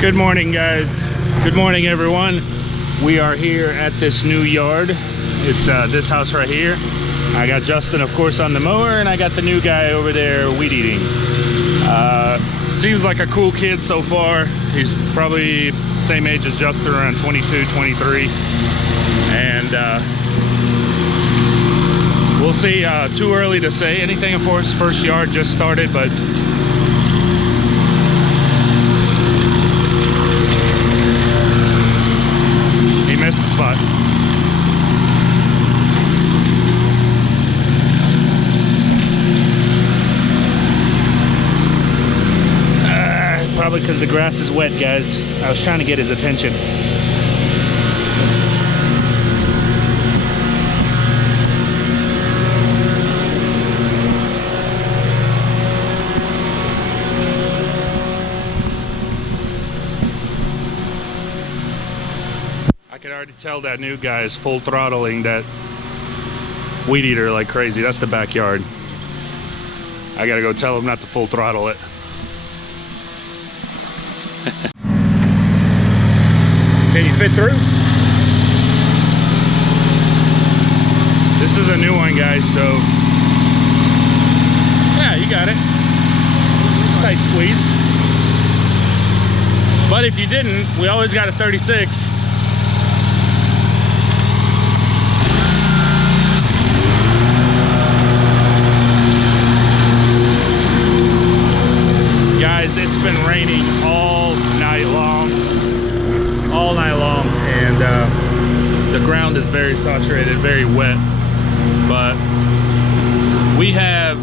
Good morning, guys. Good morning, everyone. We are here at this new yard. It's this house right here. I got Justin, of course, on the mower, and I got the new guy over there weed eating. Seems like a cool kid so far. He's probably same age as Justin, around 22, 23. And we'll see. Too early to say anything, of course. First yard just started, but he missed the spot. Probably because the grass is wet, guys. I was trying to get his attention. I could already tell that new guy is full throttling that weed eater like crazy. That's the backyard. I gotta go tell him not to full throttle it. Can you fit through? This is a new one, guys, so yeah, you got it. Tight squeeze. But if you didn't, we always got a 36. Guys, it's been raining all night long, and the ground is very saturated, very wet. But we have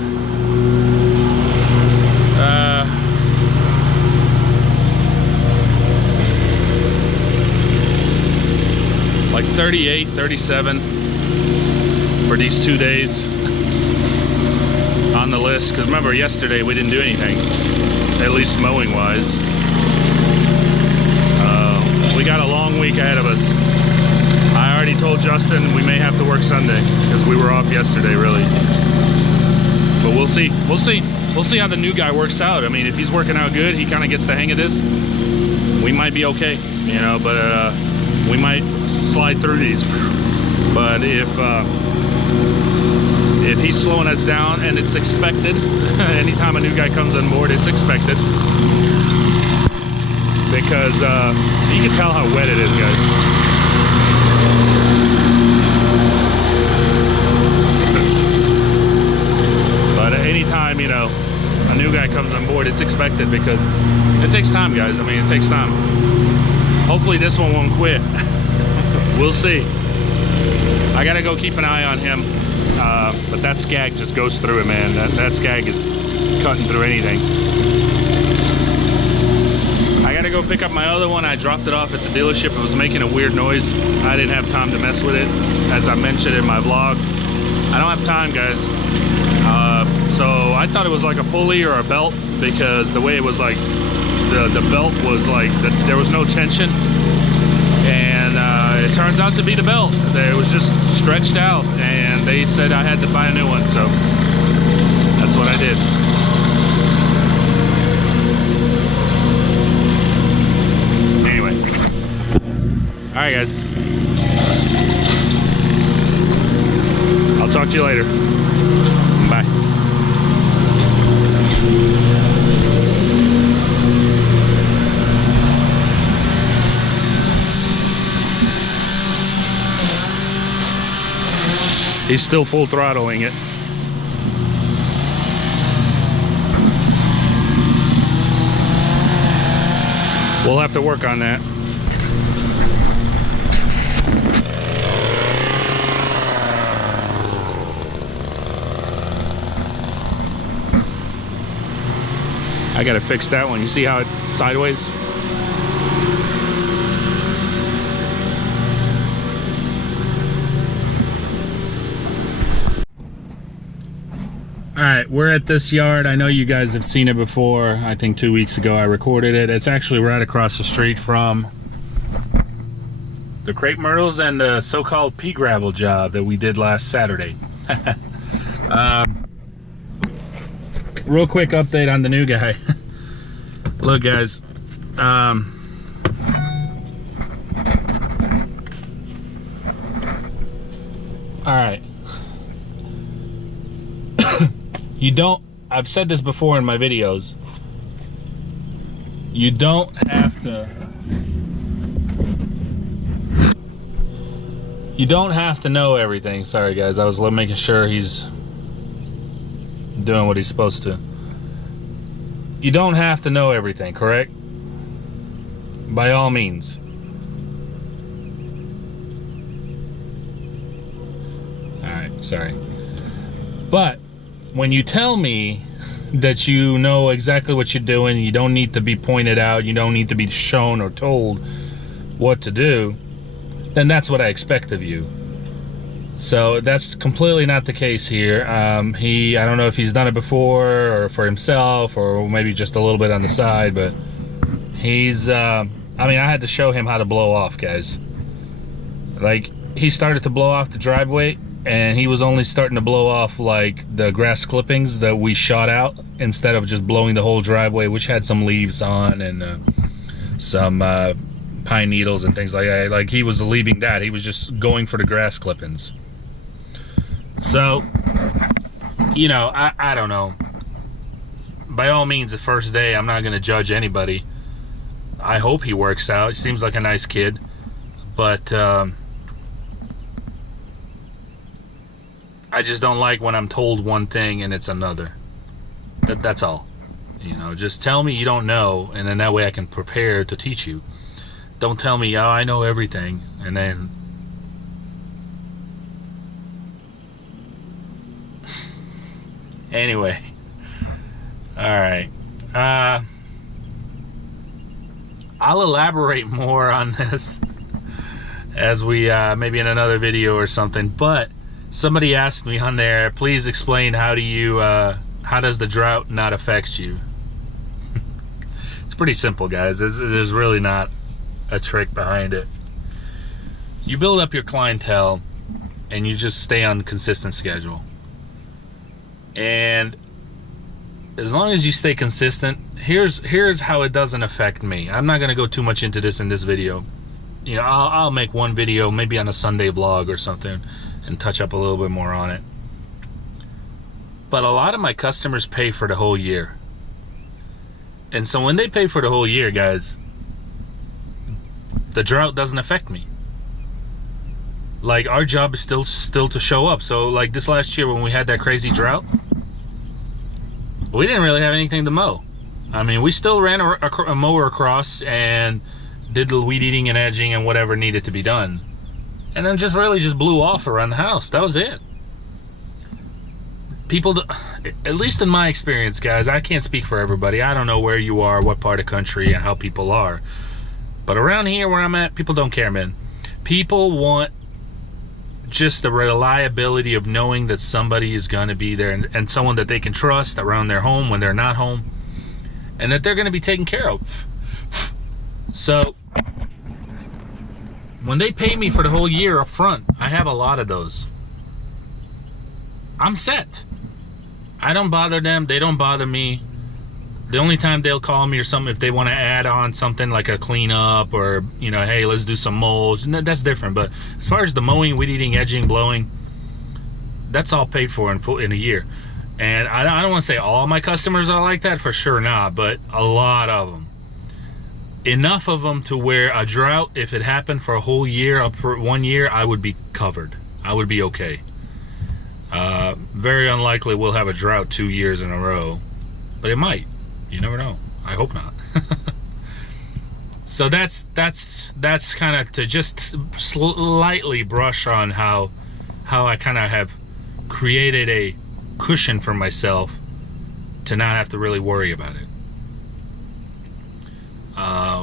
like 38, 37 for these 2 days on the list. Because remember, yesterday we didn't do anything, at least mowing wise. We got a long week ahead of us. I already told Justin we may have to work Sunday because we were off yesterday, really. But we'll see. We'll see how the new guy works out. I mean, if he's working out good, he kind of gets the hang of this, we might be okay, you know. But we might slide through these. But if he's slowing us down, and it's expected, anytime a new guy comes on board, it's expected. Because you can tell how wet it is, guys. But anytime, you know, a new guy comes on board, it's expected, because it takes time, guys. I mean, it takes time. Hopefully this one won't quit. We'll see. I gotta go keep an eye on him. But that skag just goes through it, man. That skag is cutting through anything. I gotta go pick up my other one. I dropped it off at the dealership. It was making a weird noise. I didn't have time to mess with it, as I mentioned in my vlog. I don't have time, guys. So I thought it was like a pulley or a belt, because the way it was, like the belt was like there was no tension, and it turns out to be the belt. It was just stretched out, and they said I had to buy a new one, so that's what I did. Anyway, all right, guys, I'll talk to you later. Bye. He's still full throttling it. We'll have to work on that. I gotta fix that one. You see how it's sideways? All right, we're at this yard. I know you guys have seen it before. I think 2 weeks ago I recorded it. It's actually right across the street from the crepe myrtles and the so-called pea gravel job that we did last Saturday. Real quick update on the new guy. Look, guys, All right. I've said this before in my videos. You don't have to know everything. Sorry guys, I was making sure he's doing what he's supposed to. You don't have to know everything, correct? By all means. Alright, sorry. But when you tell me that you know exactly what you're doing, you don't need to be pointed out, you don't need to be shown or told what to do, then that's what I expect of you. So that's completely not the case here. I don't know if he's done it before or for himself or maybe just a little bit on the side, but he's, I had to show him how to blow off, guys. Like, he started to blow off the driveway, and he was only starting to blow off like the grass clippings that we shot out instead of just blowing the whole driveway, which had some leaves on and some pine needles and things like that. Like, he was leaving that. He was just going for the grass clippings. So, you know, I don't know. By all means, the first day, I'm not going to judge anybody. I hope he works out. He seems like a nice kid. But I just don't like when I'm told one thing and it's another. That's all. You know, just tell me you don't know, and then that way I can prepare to teach you. Don't tell me, oh, I know everything, and then... Anyway. Alright. I'll elaborate more on this as we, maybe in another video or something, but somebody asked me on there, please explain how does the drought not affect you? It's pretty simple, guys. There's really not a trick behind it. You build up your clientele and you just stay on consistent schedule. And as long as you stay consistent, here's how it doesn't affect me. I'm not gonna go too much into this in this video. You know, I'll make one video maybe on a Sunday vlog or something and touch up a little bit more on it. But a lot of my customers pay for the whole year. And so when they pay for the whole year, guys, the drought doesn't affect me. Like, our job is still to show up. So like this last year when we had that crazy drought, we didn't really have anything to mow. I mean, we still ran a mower across and did the weed eating and edging and whatever needed to be done. And then just blew off around the house. That was it. People, at least in my experience, guys, I can't speak for everybody. I don't know where you are, what part of the country, and how people are. But around here where I'm at, people don't care, man. People want just the reliability of knowing that somebody is going to be there and someone that they can trust around their home when they're not home, and that they're going to be taken care of. So when they pay me for the whole year up front, I have a lot of those. I'm set. I don't bother them. They don't bother me. The only time they'll call me or something if they want to add on something like a cleanup or, you know, hey, let's do some mulch. That's different. But as far as the mowing, weed eating, edging, blowing, that's all paid for in a year. And I don't want to say all my customers are like that, for sure not, but a lot of them. Enough of them to where a drought, if it happened for a whole year, up for 1 year, I would be covered. I would be okay. Very unlikely we'll have a drought 2 years in a row, but it might. You never know. I hope not. So that's kind of to just slightly brush on how I kind of have created a cushion for myself to not have to really worry about it.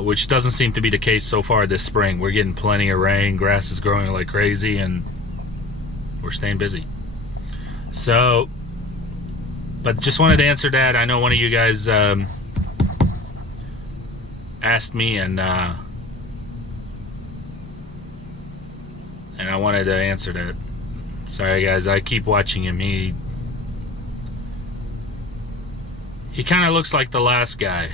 Which doesn't seem to be the case so far this spring. We're getting plenty of rain, grass is growing like crazy, and we're staying busy. So, but just wanted to answer that. I know one of you guys asked me, and I wanted to answer that. Sorry guys, I keep watching him. He kind of looks like the last guy.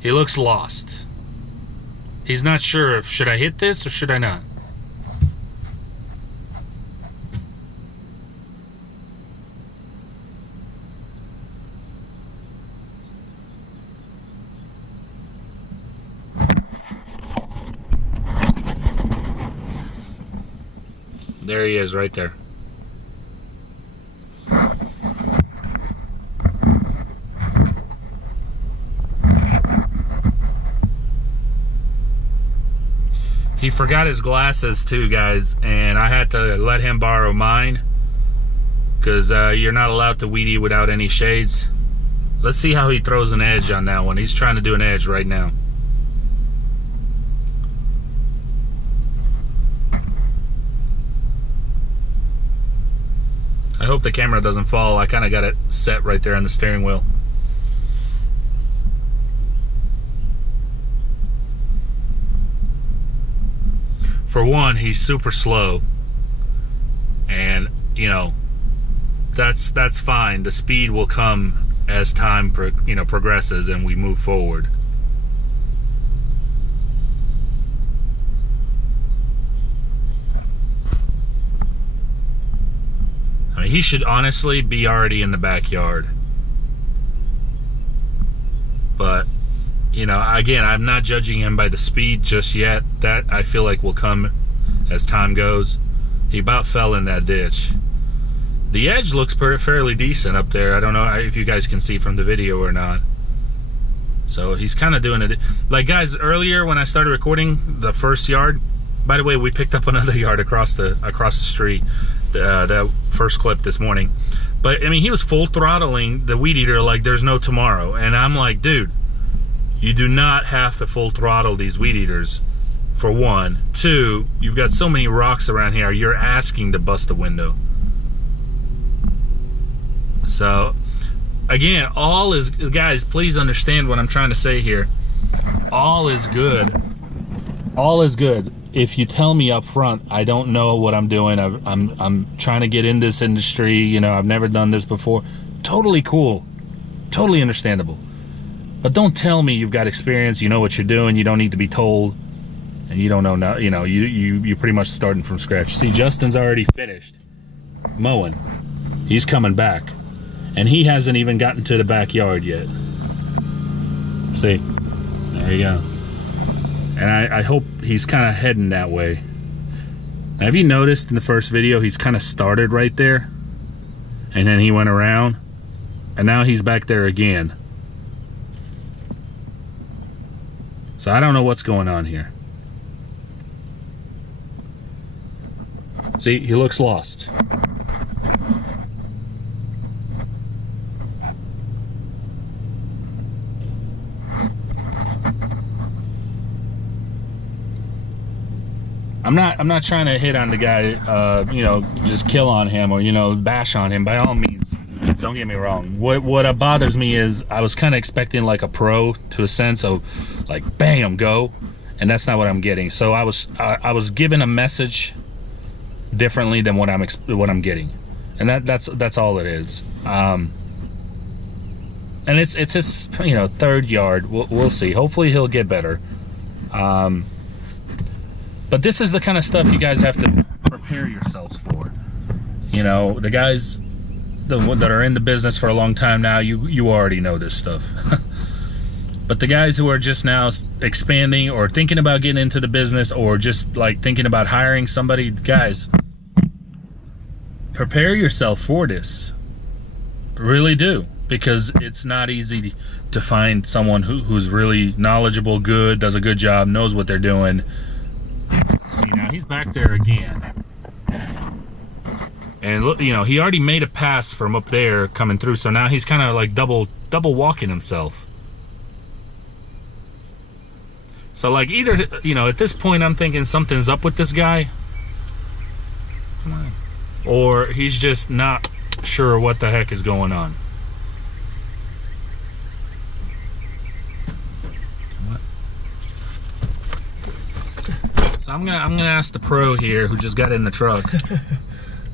He looks lost. He's not sure if should I hit this or should I not. There he is right there. He forgot his glasses too, guys, and I had to let him borrow mine because you're not allowed to weed eat without any shades. Let's see how he throws an edge on that one. He's trying to do an edge right now. I hope the camera doesn't fall. I kind of got it set right there on the steering wheel. For one, he's super slow, and you know that's fine. The speed will come as time progresses and we move forward. I mean, he should honestly be already in the backyard, but you know, again, I'm not judging him by the speed just yet. That I feel like will come as time goes. He about fell in that ditch. The edge looks fairly decent up there. I don't know if you guys can see from the video or not. So he's kind of doing it. Like, guys, earlier when I started recording the first yard, by the way, we picked up another yard across the street, that first clip this morning. But I mean, he was full throttling the weed eater like there's no tomorrow. And I'm like, dude, you do not have to full throttle these weed eaters, for one. Two, you've got so many rocks around here, you're asking to bust a window. So, again, all is, guys, please understand what I'm trying to say here. All is good. All is good. If you tell me up front, I don't know what I'm doing, I'm trying to get in this industry, you know, I've never done this before. Totally cool. Totally understandable. But don't tell me you've got experience, you know what you're doing, you don't need to be told, and you don't know now, you know, you're pretty much starting from scratch. See, Justin's already finished mowing. He's coming back. And he hasn't even gotten to the backyard yet. See, there you go. And I hope he's kind of heading that way. Now, have you noticed in the first video, he's kind of started right there, and then he went around, and now he's back there again. So I don't know what's going on here. See, he looks lost. I'm not trying to hit on the guy, you know, just kill on him or, you know, bash on him. By all means, don't get me wrong. What bothers me is I was kind of expecting like a pro, to a sense of like bam, go, and that's not what I'm getting. So I was given a message differently than what I'm getting, and that's all it is. And it's his, you know, third yard. We'll see. Hopefully he'll get better. But this is the kind of stuff you guys have to prepare yourselves for. You know, the guys that are in the business for a long time now, you already know this stuff. But the guys who are just now expanding or thinking about getting into the business or just like thinking about hiring somebody, guys, prepare yourself for this. Really do. Because it's not easy to find someone who's really knowledgeable, good, does a good job, knows what they're doing. See, now he's back there again, and look, you know, he already made a pass from up there coming through, so now he's kind of like double walking himself. So like, either, you know, at this point I'm thinking something's up with this guy, or he's just not sure what the heck is going on. I'm gonna ask the pro here who just got in the truck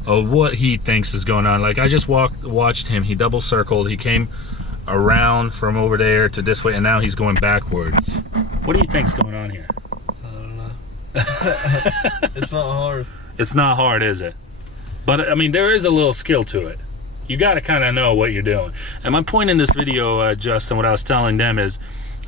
what he thinks is going on. Like, I just watched him. He double circled. He came around from over there to this way, and now he's going backwards. What do you think's going on here? I don't know. It's not hard. It's not hard, is it? But I mean, there is a little skill to it. You got to kind of know what you're doing. And my point in this video, Justin, what I was telling them is,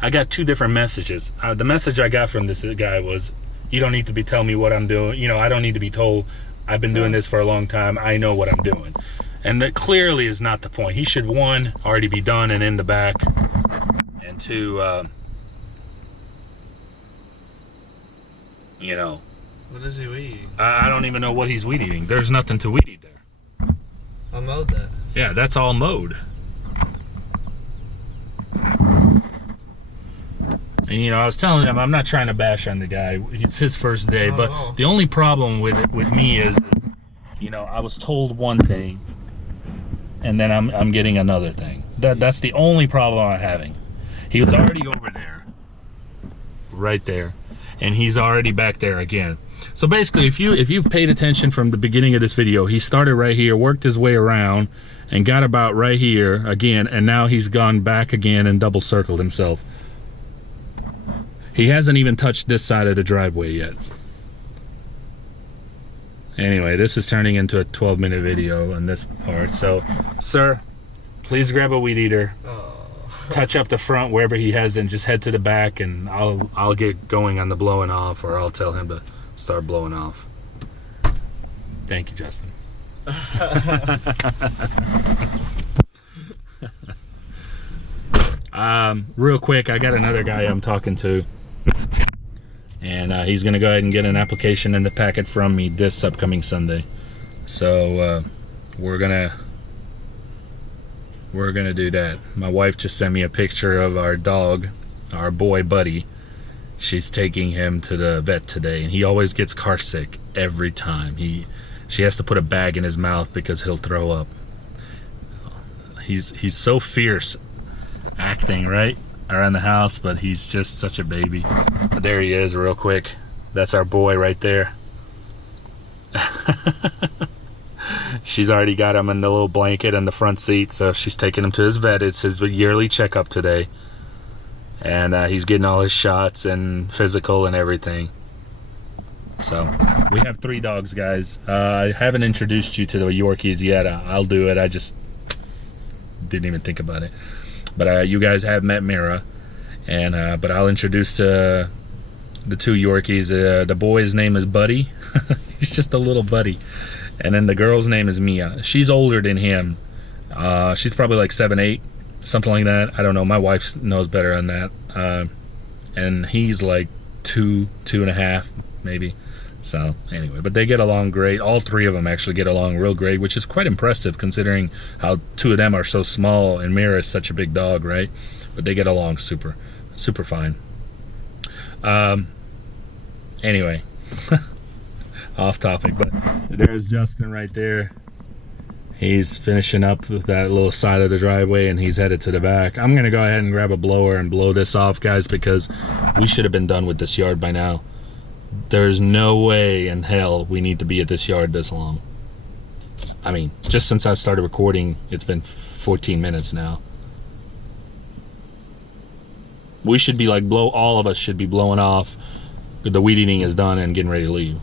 I got two different messages. The message I got from this guy was, you don't need to be telling me what I'm doing. You know, I don't need to be told I've been doing this for a long time. I know what I'm doing. And that clearly is not the point. He should, one, already be done and in the back. And two, you know. What is he weed eating? I don't even know what he's weed eating. There's nothing to weed eat there. I mowed that. Yeah, that's all mowed. And you know, I was telling him I'm not trying to bash on the guy. It's his first day, but the only problem with me is, you know, I was told one thing, and then I'm getting another thing. That's the only problem I'm having. He was already over there, right there, and he's already back there again. So basically, if you've paid attention from the beginning of this video, he started right here, worked his way around, and got about right here again, and now he's gone back again and double circled himself. He hasn't even touched this side of the driveway yet. Anyway, this is turning into a 12-minute video on this part. So, sir, please grab a weed eater. Touch up the front wherever he hasn't. Just head to the back, and I'll get going on the blowing off, or I'll tell him to start blowing off. Thank you, Justin. Real quick, I got another guy I'm talking to, and he's gonna go ahead and get an application in the packet from me this upcoming Sunday. So we're gonna do that. My wife just sent me a picture of our dog, our boy Buddy. She's taking him to the vet today, and he always gets car sick every time. She has to put a bag in his mouth because he'll throw up. He's so fierce acting right around the house, but he's just such a baby. But there he is, real quick. That's our boy right there. She's already got him in the little blanket in the front seat, so she's taking him to his vet. It's his yearly checkup today, and he's getting all his shots and physical and everything. So we have 3 dogs, guys. I haven't introduced you to the Yorkies yet. I'll do it. I just didn't even think about it. But you guys have met Mira, and but I'll introduce the 2 Yorkies. The boy's name is Buddy. He's just a little buddy. And then the girl's name is Mia. She's older than him. She's probably like 7, 8, something like that. I don't know. My wife knows better on that. And he's like 2, 2.5, maybe. So anyway, but they get along great. All 3 of them actually get along real great, which is quite impressive considering how 2 of them are so small and Mira is such a big dog, right? But they get along super fine. Anyway, off topic, but there's Justin right there. He's finishing up that little side of the driveway, and he's headed to the back. I'm gonna go ahead and grab a blower and blow this off, guys, because we should have been done with this yard by now. There's no way in hell we need to be at this yard this long. I mean, just since I started recording, it's been 14 minutes now. We should be like all of us should be blowing off. The weed eating is done and getting ready to leave.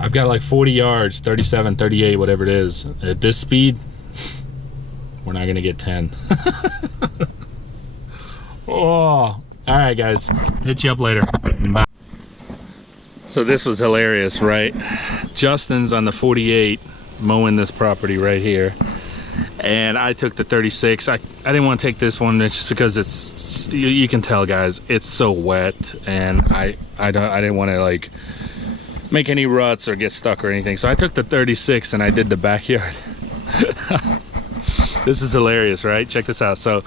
I've got like 40 yards, 37, 38, whatever it is. At this speed, we're not gonna get 10. Oh, all right, guys. Hit you up later. Bye. So this was hilarious, right? Justin's on the 48 mowing this property right here, and I took the 36. I didn't want to take this one just because it's you can tell, guys, it's so wet, and I didn't want to like make any ruts or get stuck or anything. So I took the 36 and I did the backyard. This is hilarious, right? Check this out. So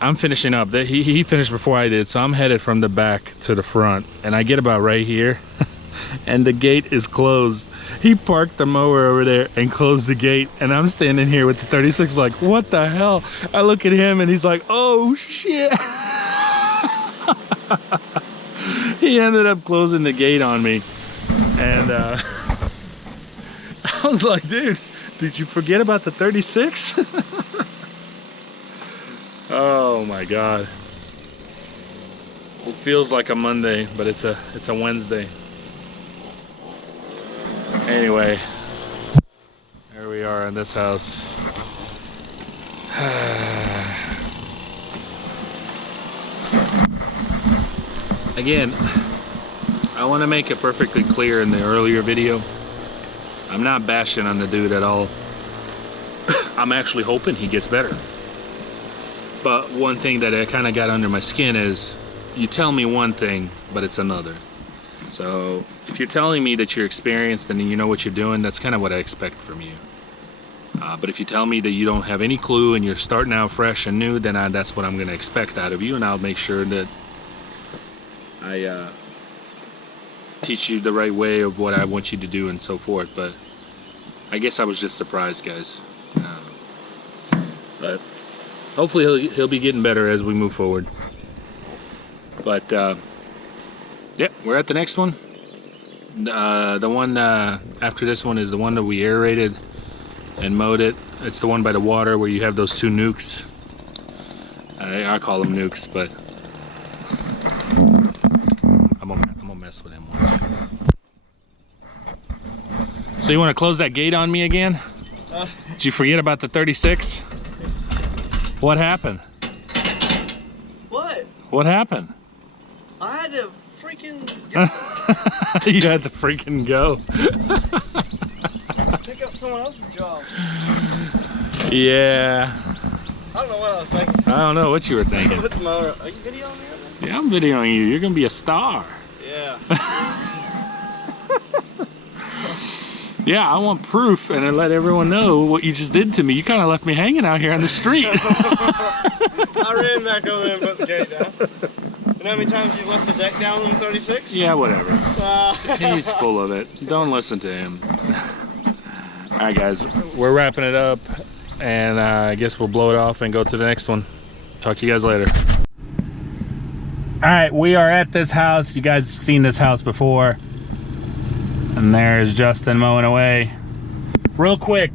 I'm finishing up. He finished before I did, so I'm headed from the back to the front, and I get about right here and the gate is closed. He parked the mower over there and closed the gate, and I'm standing here with the 36 like, what the hell? I look at him and he's like, oh shit. He ended up closing the gate on me, and I was like, dude, did you forget about the 36? Oh my God. It feels like a Monday, but it's a Wednesday. Anyway, there we are in this house. again, I want to make it perfectly clear in the earlier video, I'm not bashing on the dude at all. I'm actually hoping he gets better. But one thing that I kind of got under my skin is, you tell me one thing, but it's another. So if you're telling me that you're experienced and you know what you're doing, that's kind of what I expect from you. But if you tell me that you don't have any clue and you're starting out fresh and new, then that's what I'm going to expect out of you, and I'll make sure that I teach you the right way of what I want you to do and so forth. But I guess I was just surprised, guys. But hopefully he'll be getting better as we move forward. But yeah, we're at the next one. The one after this one is the one that we aerated and mowed it. It's the one by the water where you have those two nukes. I call them nukes, but I'm gonna mess with him one. So you want to close that gate on me again? Did you forget about the 36? What happened? What? What happened? I had to freaking go. You had to freaking go. Pick up someone else's job. Yeah. I don't know what I was thinking. I don't know what you were thinking. Put the motor. Are you videoing me right now? Yeah, I'm videoing you. You're gonna be a star. Yeah. Yeah, I want proof, and I let everyone know what you just did to me. You kind of left me hanging out here on the street. I ran back over there and put the gate down. You know how many times you left the deck down on 36? Yeah, whatever. He's full of it. Don't listen to him. All right, guys, we're wrapping it up, and I guess we'll blow it off and go to the next one. Talk to you guys later. All right, we are at this house. You guys have seen this house before. And there's Justin mowing away. Real quick,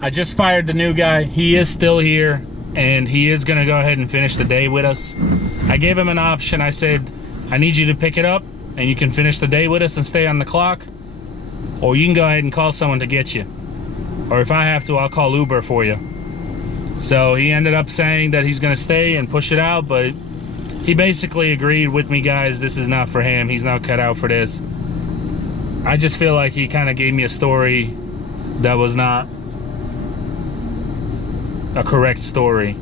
I just fired the new guy. He is still here, and he is gonna go ahead and finish the day with us. I gave him an option. I said, I need you to pick it up, and you can finish the day with us and stay on the clock, or you can go ahead and call someone to get you. Or if I have to, I'll call Uber for you. So he ended up saying that he's gonna stay and push it out, but he basically agreed with me, guys. This is not for him. He's not cut out for this. I just feel like he kind of gave me a story that was not a correct story.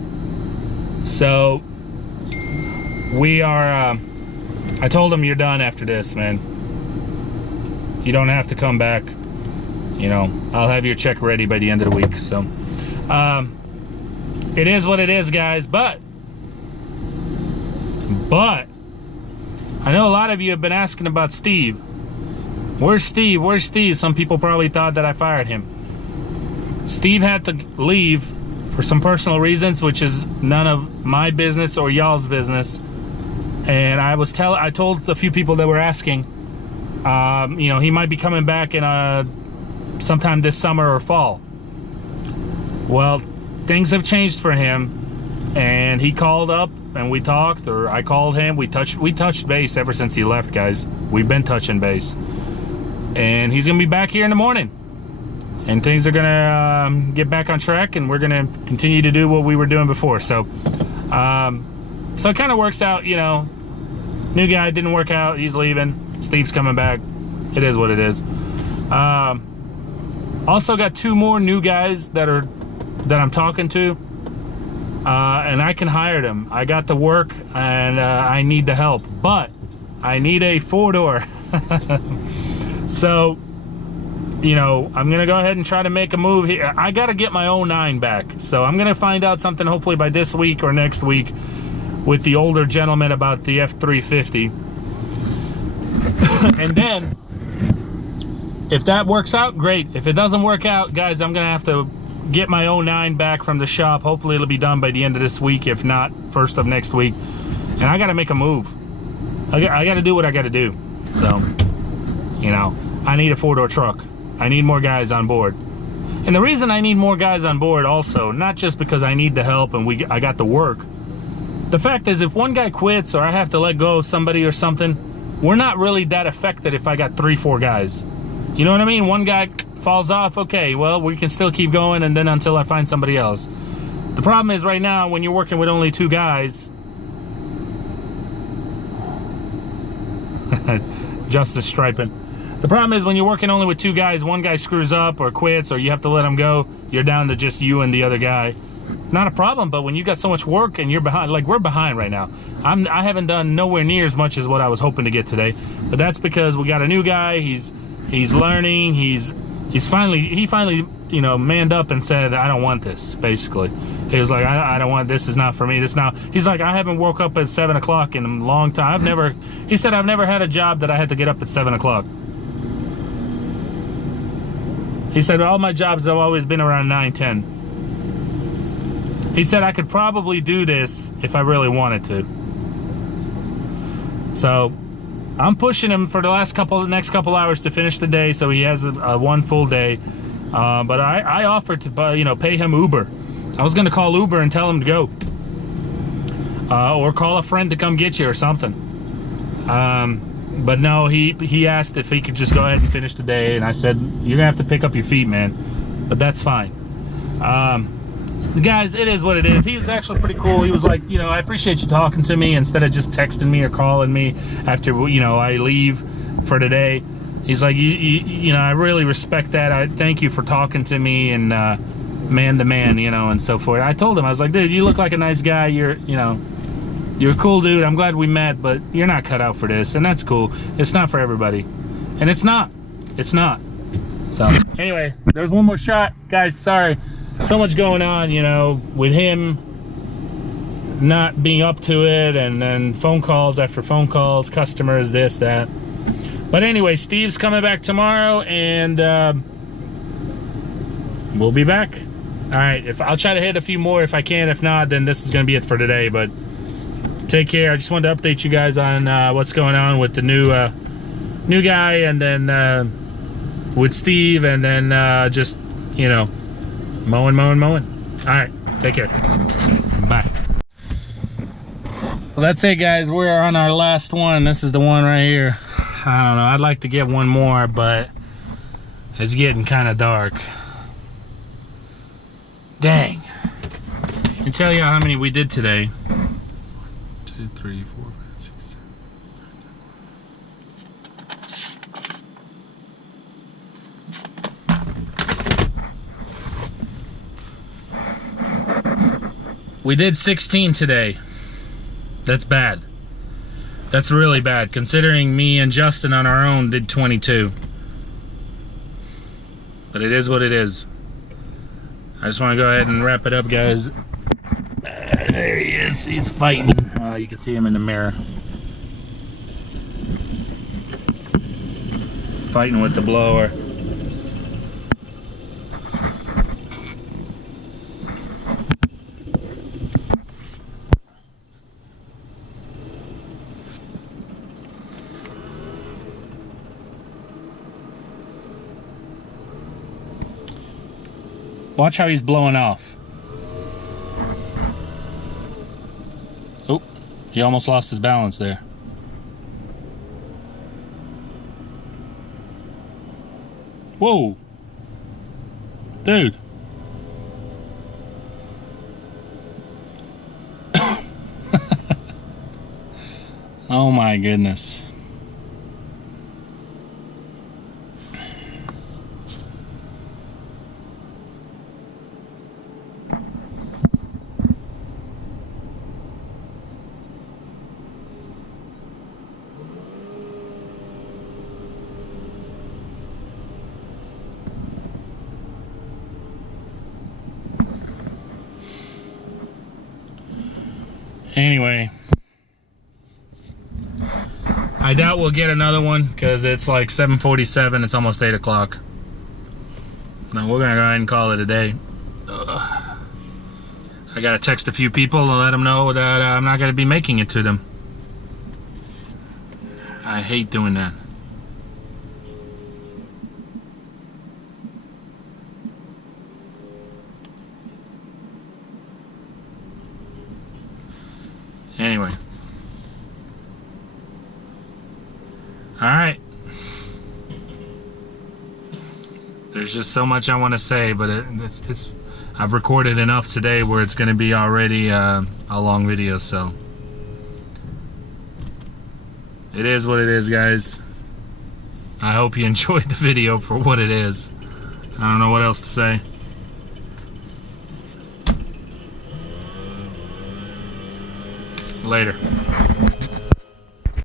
So we are, I told him, you're done after this, man. You don't have to come back. You know, I'll have your check ready by the end of the week. So it is what it is, guys. But I know a lot of you have been asking about Steve. Where's Steve? Where's Steve? Some people probably thought that I fired him. Steve had to leave for some personal reasons, which is none of my business or y'all's business. And I told a few people that were asking, you know, he might be coming back in sometime this summer or fall. Well, things have changed for him, and he called up and we talked, or I called him. We touched base ever since he left, guys. We've been touching base, and he's gonna be back here in the morning, and things are gonna get back on track, and we're gonna continue to do what we were doing before. So so it kind of works out, you know. New guy didn't work out, he's leaving. Steve's coming back. It is what it is. Also got 2 more new guys that I'm talking to, and I can hire them. I got the work, and I need the help, but I need a 4-door. So, you know, I'm gonna go ahead and try to make a move here. I gotta get my 09 back, so I'm gonna find out something hopefully by this week or next week with the older gentleman about the F350. And then if that works out, great. If it doesn't work out, guys, I'm gonna have to get my 09 back from the shop. Hopefully it'll be done by the end of this week, if not first of next week. And I gotta make a move. I gotta do what I gotta do. So, you know, I need a 4-door truck. I need more guys on board. And the reason I need more guys on board also, not just because I need the help and I got the work. The fact is, if one guy quits or I have to let go of somebody or something, we're not really that affected if I got 3-4 guys. You know what I mean? One guy falls off, okay, well, we can still keep going, and then until I find somebody else. The problem is right now, when you're working with only 2 guys, Justice striping. The problem is when you're working only with 2 guys, one guy screws up or quits or you have to let him go, you're down to just you and the other guy. Not a problem, but when you got so much work and you're behind, like we're behind right now. I haven't done nowhere near as much as what I was hoping to get today, but that's because we got a new guy. He's learning. He finally, you know, manned up and said, I don't want this, basically. He was like, I don't want this, is not for me. This now, he's like, I haven't woke up at 7 o'clock in a long time. He said, I've never had a job that I had to get up at 7 o'clock. He said, all my jobs have always been around 9, 10. He said I could probably do this if I really wanted to. So I'm pushing him for the next couple hours to finish the day, so he has a 1 full day. But I offered to, you know, pay him Uber. I was gonna call Uber and tell him to go, or call a friend to come get you or something. But no, he asked if he could just go ahead and finish the day, and I said, you're gonna have to pick up your feet, man. But that's fine. Guys, it is what it is. He was actually pretty cool. He was like, you know, I appreciate you talking to me instead of just texting me or calling me after, you know, I leave for today. He's like, you know, I really respect that. I thank you for talking to me and man to man, you know, and so forth. I told him, I was like, dude, you look like a nice guy. You're a cool dude. I'm glad we met, but you're not cut out for this, and that's cool. It's not for everybody, and it's not. So anyway, there's one more shot, guys. Sorry. So much going on, you know, with him not being up to it, and then phone calls after phone calls, customers, this, that. But anyway, Steve's coming back tomorrow, and we'll be back. All right, I'll try to hit a few more if I can. If not, then this is going to be it for today. But take care. I just wanted to update you guys on what's going on with the new guy, and then with Steve, and then just, you know, mowing. All right, take care. Bye. Well, that's it, guys. We're on our last one. This is the one right here. I don't know. I'd like to get one more, but it's getting kind of dark. Dang. I can tell you how many we did today. 2, 3, 4, 5, 6, 7. We did 16 today. That's bad. That's really bad, considering me and Justin on our own did 22. But it is what it is. I just want to go ahead and wrap it up, guys. There he is. He's fighting. You can see him in the mirror. He's fighting with the blower. Watch how he's blowing off. Oh, he almost lost his balance there. Whoa. Dude. Oh my goodness. Anyway, I doubt we'll get another one because it's like 7:47. It's almost 8 o'clock. Now we're gonna go ahead and call it a day. I gotta text a few people and let them know that I'm not gonna be making it to them. I hate doing that. Anyway. Alright. There's just so much I want to say, but I've recorded enough today where it's going to be already a long video, so. It is what it is, guys. I hope you enjoyed the video for what it is. I don't know what else to say. Later.